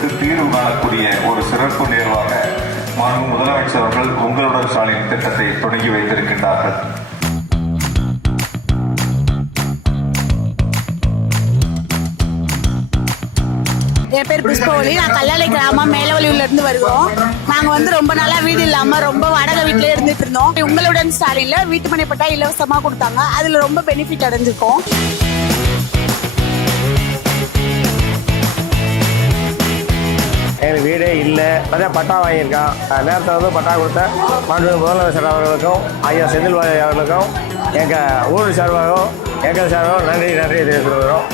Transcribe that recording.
பிரச்சனைகளுக்கு தீர்வு காணக்கூடிய ஒரு சிறப்பு நேர்வாக மாண்பு முதலமைச்சர் அவர்கள் உங்களுடன் ஸ்டாலின் திட்டத்தை தொடங்கி வைத்திருக்கின்றார்கள். என் பேர் புஷ்பவலி. நான் கல்லாலை கிராமம் மேலவழியூர்ல இருந்து வருவோம். நாங்க ரொம்ப நாளா வீடு இல்லாம ரொம்ப வாடகை வீட்டிலே இருந்துட்டு இருந்தோம். உங்களுடன் ஸ்டாலின்ல வீட்டு மனை பட்டா இலவசமா கொடுத்தாங்க. அதுல ரொம்ப பெனிஃபிட் அடைஞ்சிருக்கோம். எங்களுக்கு வீடே இல்லை, அதான் பட்டா வாங்கியிருக்கான். நேரத்தில் பட்டா கொடுத்த மாண்பு முதலமைச்சர் அவர்களுக்கும் ஐயா செந்தில் அவர்களுக்கும் எங்கள் ஊர் சார்பாகவும் எங்கள் சார்பாகவும் நன்றி தெரிவித்துக் கொள்கிறோம்.